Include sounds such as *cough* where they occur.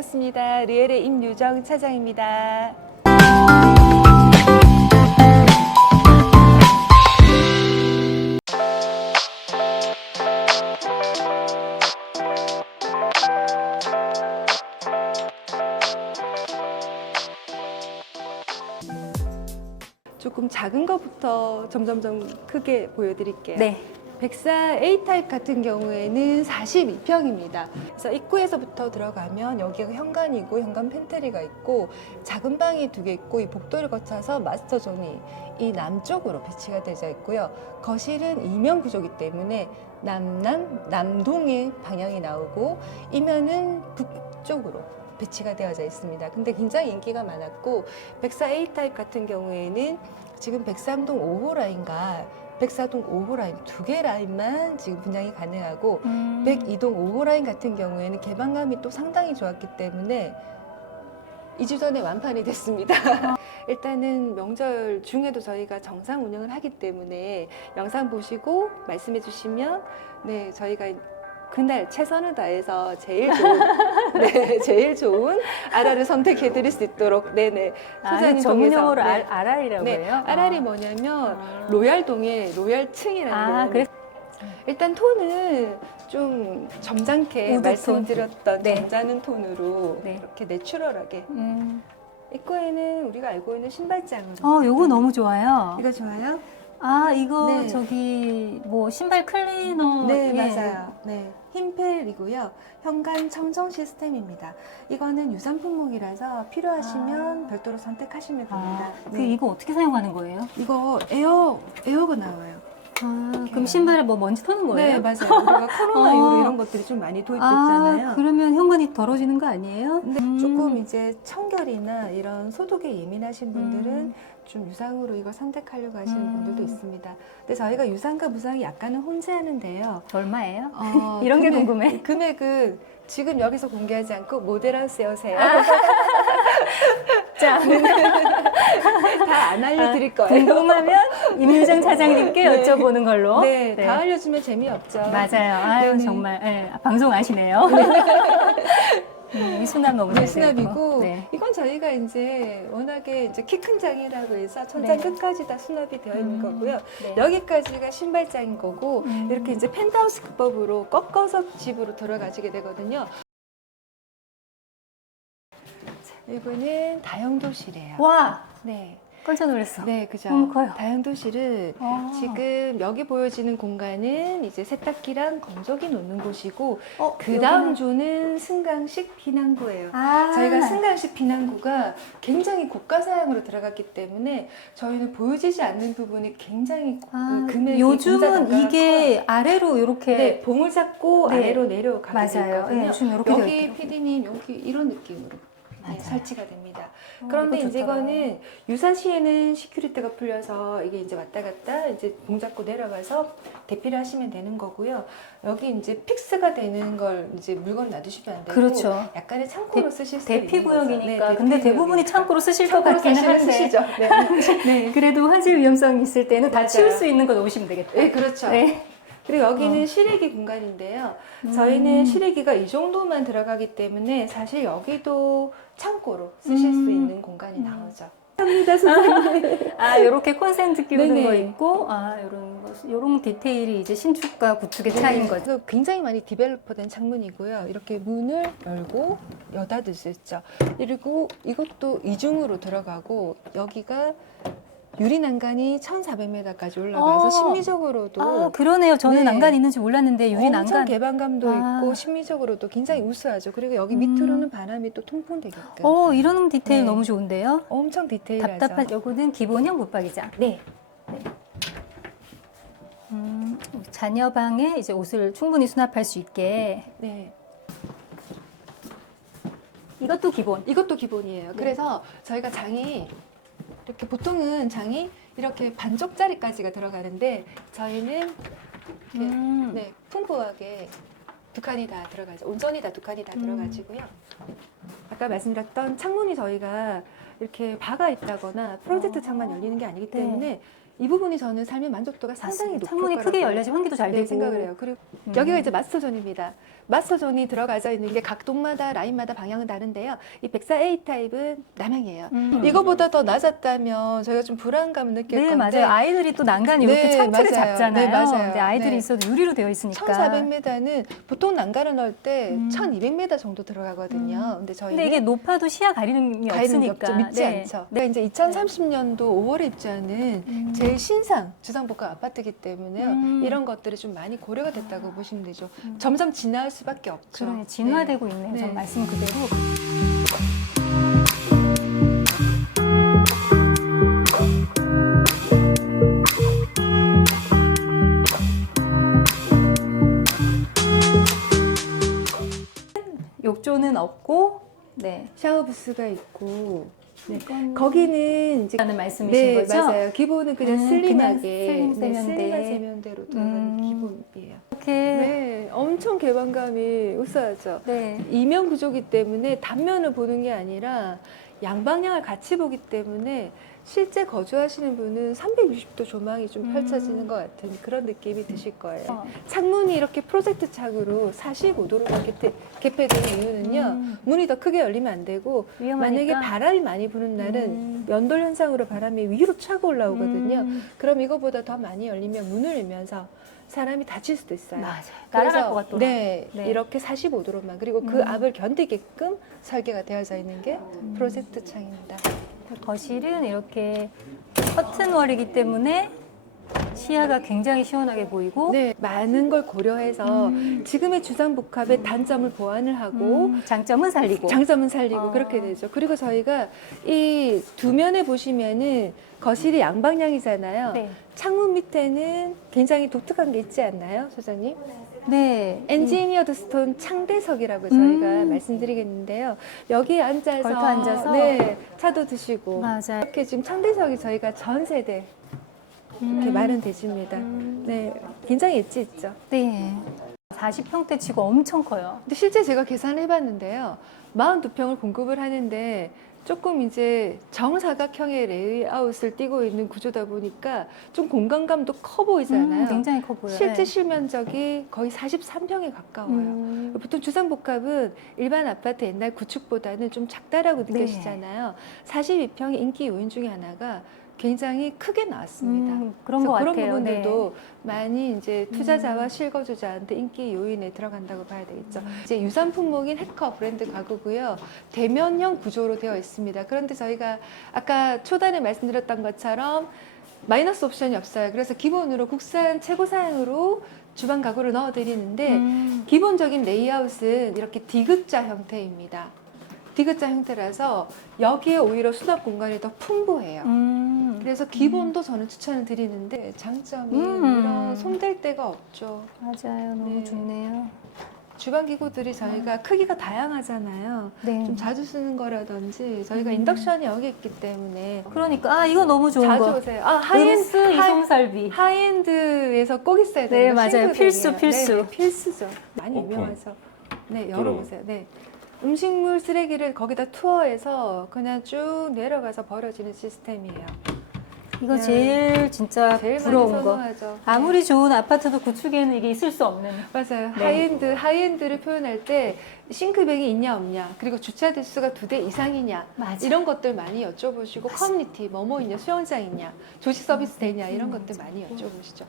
반갑습니다. 리엘의 임유정 차장입니다. 조금 작은 것부터 점점점 크게 보여드릴게요. 네. 백사 A타입 같은 경우에는 42평입니다. 그래서 입구에서부터 들어가면 여기가 현관이고 현관 팬트리가 있고 작은 방이 두 개 있고 이 복도를 거쳐서 마스터존이 이 남쪽으로 배치가 되어 있고요. 거실은 이면 구조기 때문에 남남 남동의 방향이 나오고 이면은 북쪽으로 배치가 되어져 있습니다. 근데 굉장히 인기가 많았고 백사 A타입 같은 경우에는 지금 백삼동 5호 라인과 백사동 5호 라인 두 개 라인만 지금 분양이 가능하고 음. 102동 5호 라인 같은 경우에는 개방감이 또 상당히 좋았기 때문에 2주 전에 완판이 됐습니다. *laughs* 일단은 명절 중에도 저희가 정상 운영을 하기 때문에 영상 보시고 말씀해 주시면 네 저희가 그날 최선을 다해서 제일 좋은 *laughs* 네 제일 좋은 아라를 선택해 드릴 수 있도록 네네 아, 소장님 전문 통해서, 용어로 네. 알, 알알이라고 네 해요? 아랄이 뭐냐면 아. 로얄동의 로얄층이라는 아, 거예요. 그래. 일단 톤은 좀 점잖게 우드 톤. 말씀드렸던 네. 점잖은 톤으로 네. 이렇게 내추럴하게 음. 입구에는 우리가 알고 있는 신발장으로 어, 요거 너무 좋아요. 이거 좋아요? 아, 이거 네. 저기 뭐 신발 클리너. 네 예. 맞아요 네 흰펠이고요 현관 청정 시스템입니다 이거는 유산 품목이라서 필요하시면 아. 별도로 선택하시면 아, 됩니다 그 네. 이거 어떻게 사용하는 거예요? 이거 에어 에어가 나와요 아. 그럼 신발에 뭐 먼지 터는 거예요? 네 맞아요 우리가 *laughs* 코로나 어. 이후로 이런 것들이 좀 많이 도입됐잖아요 아, 그러면 현관이 더러지는 거 아니에요? 근데 음. 조금 이제 청결이나 이런 소독에 예민하신 분들은 음. 좀 유상으로 이걸 선택하려고 하시는 음. 분들도 있습니다. 근데 저희가 유상과 무상이 약간은 혼재하는데요. 얼마예요? 어, *laughs* 이런 게 금액- 궁금해. 금액은 지금 여기서 공개하지 않고 모델하우스에 오세요. 아. *laughs* 자, *laughs* 다 안 알려드릴 거예요. 궁금하면 임유정 차장님께 네. 여쭤보는 걸로. 네, 다 알려주면 재미없죠. 맞아요. 아유 네네. 정말 예, 방송 아시네요. 음, 이 수납 너무 네, 잘 되고. 수납이고 네. 이건 저희가 이제 워낙에 이제 키 큰 장이라고 해서 천장 네. 끝까지 다 수납이 되어 있는 음, 거고요. 네. 여기까지가 신발장인 거고 음. 이렇게 이제 펜트하우스 기법으로 꺾어서 집으로 들어가시게 되거든요. 자, 이거는 다용도실이에요. 와 네, 깜짝 놀랐어. 네, 그죠. 음, 커요. 다용도실은 어. 지금 여기 보여지는 공간은 이제 세탁기랑 건조기 놓는 곳이고 어, 그 다음 여기는- 조는 승강식 비난구예요. 아 저희가 승강식 비난구가 굉장히 고가 사양으로 들어갔기 때문에 저희는 보여지지 않는 부분이 굉장히 아, 그 금액이 요즘은 공사단가가 이게 아래로 이렇게 네, 봉을 잡고 네. 아래로 내려가게 맞아요. 되거든요. 예, 요즘 이렇게 여기 되어 있더라고요. PD님 여기 이런 느낌으로 네. 설치가 됩니다. 어, 그런데 이거 이제 좋더라. 이거는 유사시에는 시큐리티가 풀려서 이게 이제 왔다 갔다 이제 봉 잡고 내려가서 대피를 하시면 되는 거고요. 여기 이제 픽스가 되는 걸 이제 물건 놔두시면 안 되고 그렇죠. 약간의 창고로 쓰실 수 대피 있는 거죠. 구역이니까. 네, 근데 대피 대부분이 구역이니까. 창고로 쓰실 것 창고로 같기는 사실은 한데. 쓰시죠. 네. *laughs* 네. 그래도 화재 위험성이 있을 때는 다 맞아요. 치울 수 있는 거 놓으시면 되겠다. 네, 그렇죠. 네. 그리고 여기는 어. 실외기 공간인데요. 음. 저희는 실외기가 이 정도만 들어가기 때문에 사실 여기도 창고로 쓰실 음. 수 있는 공간이 음. 나오죠. 감사합니다, 선생님. *laughs* 아, 이렇게 콘센트 끼우는 네네. 거 있고, 아, 요런 거, 요런 디테일이 이제 신축과 구축의 차이인 거죠. 그래서 굉장히 많이 디벨로퍼된 창문이고요. 이렇게 문을 열고 여닫을 수 있죠. 그리고 이것도 이중으로 들어가고 여기가 유리 난간이 1,400m까지 올라가서 아. 심미적으로도 아, 그러네요. 저는 네. 난간 있는지 몰랐는데, 유리 엄청 난간. 개방감도 아. 있고 심미적으로도 굉장히 우수하죠. 그리고 여기 음. 밑으로는 바람이 또 통풍되게끔 어, 이런 디테일 네. 너무 좋은데요? 엄청 디테일하죠. 답답한, 요거는 기본형 붙박이장. 네. 음, 자녀 방에 이제 옷을 충분히 수납할 수 있게. 네. 이것도 기본. 이것도 기본이에요. 네. 그래서 저희가 장이 이렇게 보통은 장이 이렇게 반쪽짜리까지가 들어가는데 저희는 이렇게 음. 네, 풍부하게 두 칸이 다 들어가죠. 온전히 다 두 칸이 다 음. 들어가지고요. 아까 말씀드렸던 창문이 저희가 이렇게 바가 있다거나 프로젝트 어. 창만 열리는 게 아니기 네. 때문에 이 부분이 저는 삶의 만족도가 상당히 높을 창문이 거라고 크게 열려서 환기도 잘 네, 되고 생각을 해요. 그리고 음. 여기가 이제 마스터존입니다. 마스터존이 들어가져 있는 게 각 동마다 라인마다 방향은 다른데요. 이 104A 타입은 남향이에요. 음. 이거보다 더 낮았다면 저희가 좀 불안감을 느낄 네 건데 맞아요. 아이들이 또 난간 이렇게 네, 창틀을 맞아요. 잡잖아요. 네, 맞아요. 근데 아이들이 네. 있어도 유리로 되어 있으니까. 1,400m는 보통 난간을 넣을 때 음. 1,200m 정도 들어가거든요. 근데 저희는 근데 이게 높아도 시야 가리는 게 가리는 게 없으니까 없죠. 믿지 네. 않죠. 내가 이제 2030년도 5월에 입주하는 음. 제일 신상 주상복합 아파트이기 때문에요. 음. 이런 것들이 좀 많이 고려가 됐다고 보시면 되죠. 점점 진화할 수밖에 없죠. 그러네 진화되고 네. 있네요. 네. 전 말씀 그대로. 욕조는 없고 네. 샤워 부스가 있고 네. 거기는 이제 라는 말씀이신 네 거죠? 맞아요. 기본은 그냥 음, 슬림하게 그냥 슬림 네, 세면대. 슬림한 세면대로 들어가는 음. 기본이에요. 이렇게 네, 엄청 개방감이 우수하죠. 네. 이면 구조기 때문에 단면을 보는 게 아니라 양방향을 같이 보기 때문에 실제 거주하시는 분은 360도 조망이 좀 음. 펼쳐지는 것 같은 그런 느낌이 드실 거예요. 어. 창문이 이렇게 프로젝트 창으로 45도로 이렇게 개폐되는 이유는요. 음. 문이 더 크게 열리면 안 되고 위험하니까. 만약에 바람이 많이 부는 날은 음. 연돌 현상으로 바람이 위로 차고 올라오거든요. 음. 그럼 이거보다 더 많이 열리면 문을 열면서 사람이 다칠 수도 있어요. 맞아요. 날아갈 것 같더라. 네, 네. 이렇게 45도로만 그리고 그 음. 압을 견디게끔 설계가 되어져 있는 게 음. 프로젝트 창입니다. 거실은 이렇게 커튼월이기 때문에 시야가 굉장히 시원하게 보이고 네, 많은 걸 고려해서 음. 지금의 주상복합의 단점을 보완을 하고 음, 장점은 살리고 장점은 살리고 어. 그렇게 되죠. 그리고 저희가 이 두 면에 보시면은 거실이 양방향이잖아요. 네. 창문 밑에는 굉장히 독특한 게 있지 않나요, 소장님? 네. 엔지니어드 스톤 창대석이라고 저희가 음. 말씀드리겠는데요. 여기에 앉아서, 걸터 앉아서? 네, 차도 드시고 맞아요. 이렇게 지금 창대석이 저희가 전 세대 이렇게 음. 마련되집니다. 음. 네, 굉장히 엣지 있죠. 네. 40평대 치고 엄청 커요. 근데 실제 제가 계산을 해봤는데요. 42평을 공급을 하는데 조금 이제 정사각형의 레이아웃을 띠고 있는 구조다 보니까 좀 공간감도 커 보이잖아요. 음, 굉장히 커 보여요. 실제 네. 실면적이 거의 43평에 가까워요. 음. 보통 주상복합은 일반 아파트 옛날 구축보다는 좀 작다라고 네. 느껴지잖아요. 42평의 인기 요인 중에 하나가 굉장히 크게 나왔습니다. 음, 그런 것 그런 같아요. 부분들도 많이 이제 투자자와 음. 실거주자한테 인기 요인에 들어간다고 봐야 되겠죠. 음. 이제 유산 품목인 해커 브랜드 가구고요. 대면형 구조로 되어 있습니다. 그런데 저희가 아까 초단에 말씀드렸던 것처럼 마이너스 옵션이 없어요. 그래서 기본으로 국산 최고 사양으로 주방 가구를 넣어 드리는데 음. 기본적인 레이아웃은 이렇게 디귿자 형태입니다. 디귿자 형태라서 여기에 오히려 수납 공간이 더 풍부해요. 음. 그래서 기본도 저는 추천을 드리는데 장점이 음. 이런 손댈 데가 없죠. 맞아요. 너무 네. 좋네요. 주방 기구들이 저희가 크기가 다양하잖아요. 네. 좀 자주 쓰는 거라든지 저희가 음. 인덕션이 여기 있기 때문에 그러니까 아 이거 너무 좋은 자주 거. 오세요. 아 하이엔드 이송살비. 하이엔드에서 꼭 있어야 네, 돼요. 맞아요. 필수, 필수. 네, 필수죠. 많이 오픈. 유명하죠. 네, 열어보세요. 네. 음식물 쓰레기를 거기다 투어해서 그냥 쭉 내려가서 버려지는 시스템이에요. 이거 네. 제일 진짜 제일 부러운 거. 선호하죠. 아무리 좋은 아파트도 구축에는 이게 있을 수 없는. 맞아요. 네. 하이엔드, 하이엔드를 표현할 때 싱크백이 있냐 없냐, 그리고 주차 대수가 두 대 이상이냐, 맞아. 이런 것들 많이 여쭤보시고 커뮤니티 뭐뭐 있냐, 수영장 있냐, 조식 서비스 되냐 이런 것들 많이 여쭤보시죠.